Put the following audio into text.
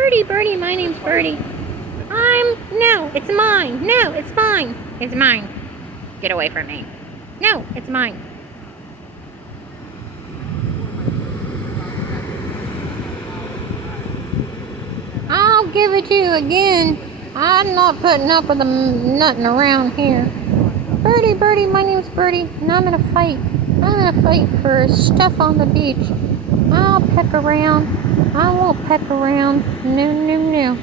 Birdie, Birdie, my name's Birdie. No, it's mine. No, it's mine. It's mine. Get away from me. No, it's mine. I'll give it to you again. I'm not putting up with nothing around here. Birdie, Birdie, my name's Birdie, and I'm gonna fight. I'm gonna fight for stuff on the beach. I'll peck around. I won't peck around. No, no, no.